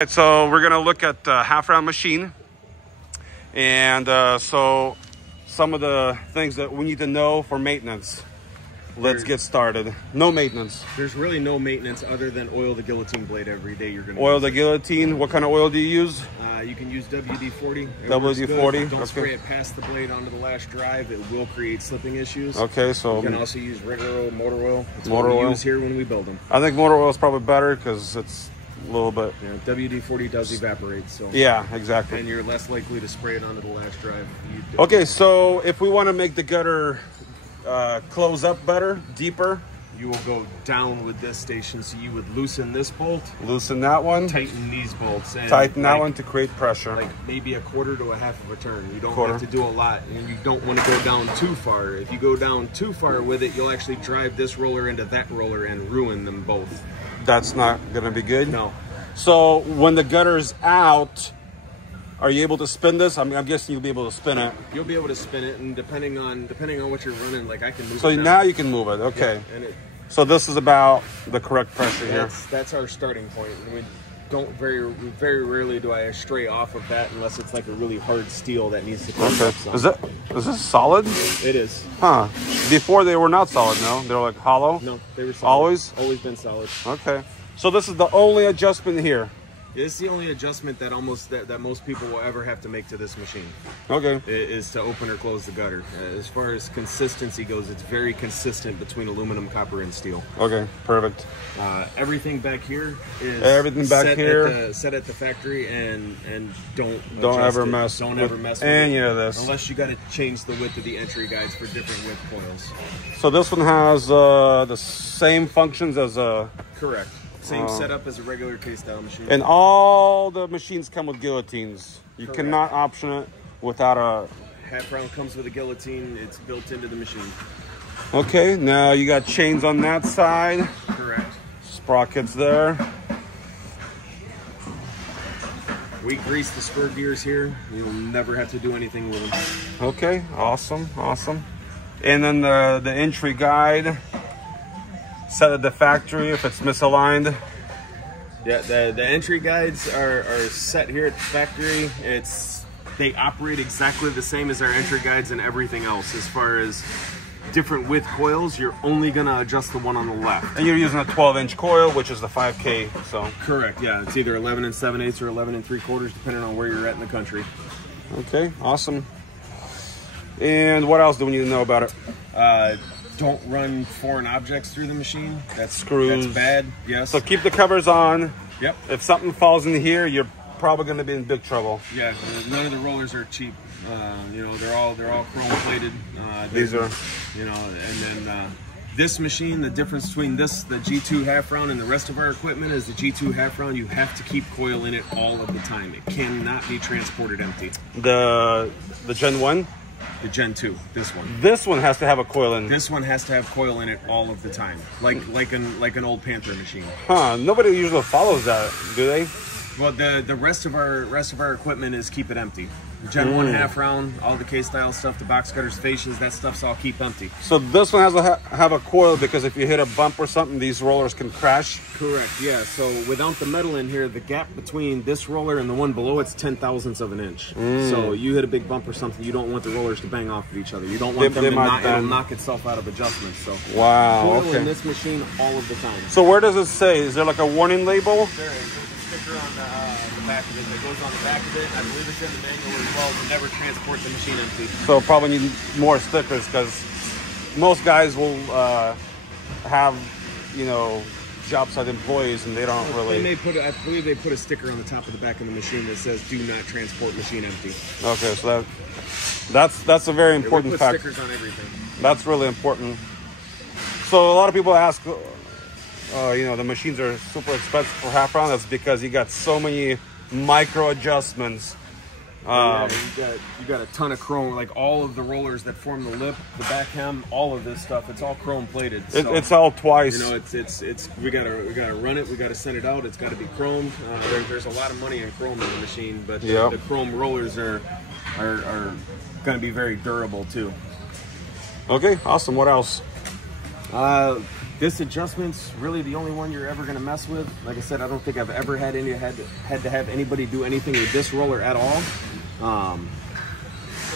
Right, so we're gonna look at the half round machine, and so some of the things that we need to know for maintenance. Let's get started. No maintenance. There's really no maintenance other than oil the guillotine blade every day. You're gonna oil the guillotine. What kind of oil do you use? You can use WD-40. WD-40. Don't spray it past the blade onto the lash drive. It will create slipping issues. Okay, so you can also use regular oil, motor oil. It's motor what we oil. use here when we build them. I think motor oil is probably better because it's a little bit. Yeah, WD-40 does evaporate, so yeah, exactly. And you're less likely to spray it onto the lash drive. Okay, so if we want to make the gutter close up better, deeper, you will go down with this station. So you would loosen this bolt, loosen that one, tighten these bolts, and tighten that one to create pressure. Like maybe a quarter to a half of a turn. You don't have to do a lot, and you don't want to go down too far. If you go down too far with it, you'll actually drive this roller into that roller and ruin them both. That's not gonna be good. No. So when the gutter's out, are you able to spin this? I'm guessing you'll be able to spin it. You'll be able to spin it, and depending on what you're running, like I can move. So it now you can move it. Okay. Yeah, and so this is about the correct pressure here. That's our starting point. And we don't very rarely do I stray off of that unless it's like a really hard steel that needs to come up some. Is this solid? It is. Huh. Before they were not solid, no? They were like hollow? No, they were solid. Always been solid. Okay. So this is the only adjustment here. It's the only adjustment that that most people will ever have to make to this machine. Okay. Is to open or close the gutter. As far as consistency goes, it's very consistent between aluminum, copper, and steel. Okay, perfect. Everything back here is set at the factory, and don't ever mess with any of this unless you got to change the width of the entry guides for different width coils. So this one has the same functions as a correct. Same setup as a regular K-style machine. And all the machines come with guillotines. You cannot option it without a... Half round comes with a guillotine. It's built into the machine. Okay, now you got chains on that side. Correct. Sprockets there. We grease the spur gears here. We will never have to do anything with them. Okay, awesome, awesome. And then the entry guide. Set at the factory if it's misaligned. Yeah, the entry guides are set here at the factory. They operate exactly the same as our entry guides and everything else. As far as different width coils, you're only gonna adjust the one on the left. And you're using a 12-inch coil, which is the 5K. So correct. Yeah, it's either 11 7/8 or 11 3/4, depending on where you're at in the country. Okay, awesome. And what else do we need to know about it? Don't run foreign objects through the machine. That's screws. That's bad. Yes. So keep the covers on. Yep. If something falls in here, you're probably going to be in big trouble. Yeah. None of the rollers are cheap. You know, they're all chrome plated. These are. You know, and then this machine, the difference between the G2 half round and the rest of our equipment is the G2 half round. You have to keep coil in it all of the time. It cannot be transported empty. The Gen 1. The Gen 2, this one. This one has to have a coil in. This one has to have coil in it all of the time, like an old Panther machine. Huh? Nobody usually follows that, do they? Well, the rest of our equipment is keep it empty. Gen 1 half round, all the K-style stuff, the box cutters, fascias, that stuff's all keep empty. So this one has to have a coil because if you hit a bump or something, these rollers can crash? Correct, yeah. So without the metal in here, the gap between this roller and the one below it's 10/1000ths of an inch. So you hit a big bump or something, you don't want the rollers to bang off of each other. You don't want them to knock itself out of adjustment. So wow, coil in this machine all of the time. So where does it say? Is there like a warning label? There is. There's a sticker on the back of it that goes on the back of it. I believe it's in the manual as well to never transport the machine empty. So probably need more stickers because most guys will have, you know, job site employees and they don't really. I believe they put a sticker on the top of the back of the machine that says "Do not transport machine empty." Okay, so that's a very important fact. Stickers on everything. That's really important. So a lot of people ask. You know, the machines are super expensive for half round. That's because you got so many micro adjustments. Yeah, you got a ton of chrome, like all of the rollers that form the lip, the back hem, all of this stuff. It's all chrome plated. So, it's all twice. You know, we gotta run it. We gotta send it out. It's got to be chromed. There's a lot of money in chrome in the machine, but the chrome rollers are going to be very durable too. Okay, awesome. What else? This adjustment's really the only one you're ever gonna mess with. Like I said, I don't think I've ever had to have anybody do anything with this roller at all.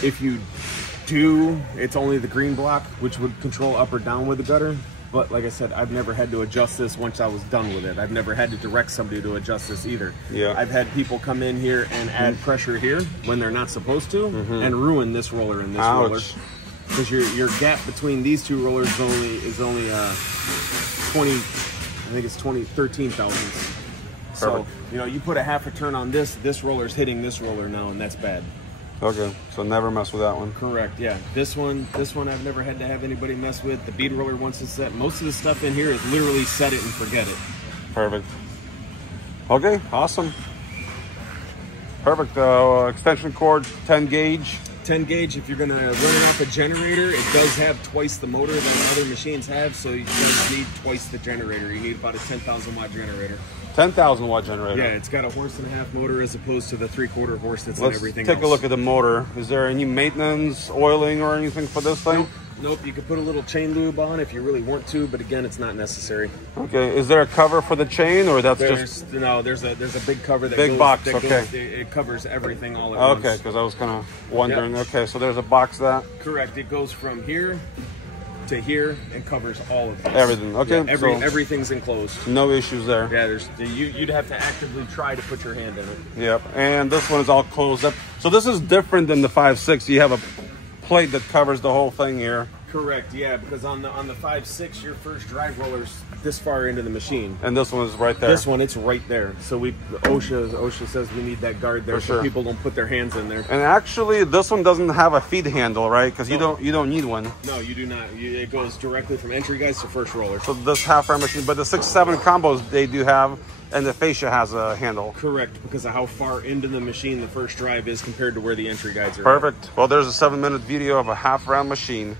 If you do, it's only the green block, which would control up or down with the gutter. But like I said, I've never had to adjust this once I was done with it. I've never had to direct somebody to adjust this either. Yeah. I've had people come in here and add pressure here when they're not supposed to, and ruin this roller and this roller. Because your gap between these two rollers is only 13 thousandths. So, you know, you put a half a turn on this roller's hitting this roller now, and that's bad. Okay, so never mess with that one. Correct, yeah. This one I've never had to have anybody mess with. The bead roller, once it's set, most of the stuff in here is literally set it and forget it. Perfect. Okay, awesome. Perfect. Extension cord, 10 gauge. 10 gauge, if you're gonna run it off a generator, it does have twice the motor that other machines have, so you guys need twice the generator. You need about a 10,000 watt generator. 10,000 watt generator. Yeah, it's got a 1.5 horse motor as opposed to the 3/4 horse that's in everything else. Let's take a look at the motor. Is there any maintenance, oiling, or anything for this thing? Nope, you could put a little chain lube on if you really want to, but again, it's not necessary. Okay, is there a cover for the chain, or that's just... No, there's a big cover that big box, okay. It covers everything all at once. Okay, because I was kind of wondering. Yep. Okay, so there's a box that... Correct, it goes from here to here and covers all of this. Everything, okay. Yeah, everything's enclosed. No issues there. Yeah, you'd have to actively try to put your hand in it. Yep, and this one is all closed up. So this is different than the 5.6. You have a plate that covers the whole thing here. Correct, yeah, because on the 5.6, your first drive roller's this far into the machine. And this one is right there. This one, it's right there. So OSHA says we need that guard there so people don't put their hands in there. And actually, this one doesn't have a feed handle, right? Because you don't need one. No, you do not. It goes directly from entry guys to first roller. So this half round machine, but the 6.7 combos they do have, and the fascia has a handle. Correct, because of how far into the machine the first drive is compared to where the entry guides are. Perfect. Well, there's a 7-minute video of a half round machine.